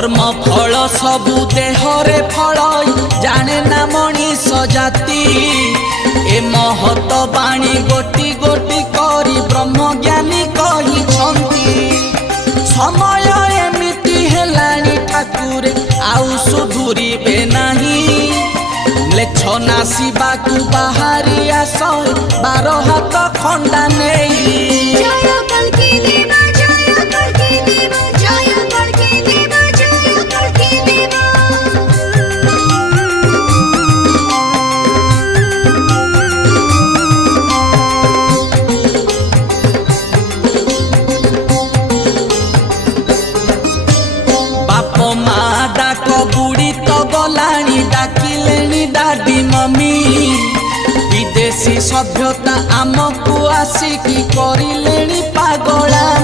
कर्म फल सबु देहरे फल जाने ना मनीष जाति ए महत बाणी गोटी गोटी करी ब्रह्म ज्ञानी कही समय एमिति हेलानी ठाकुर आउ सुधुरीबे नाही लेछ नासिबा को बाहरी आस 12 हाथ खंडा नहीं बुढ़ी तो गलानी डाकिलेनी दादी मम्मी विदेशी सभ्यता आमको आसिकी करिलेनी पागला।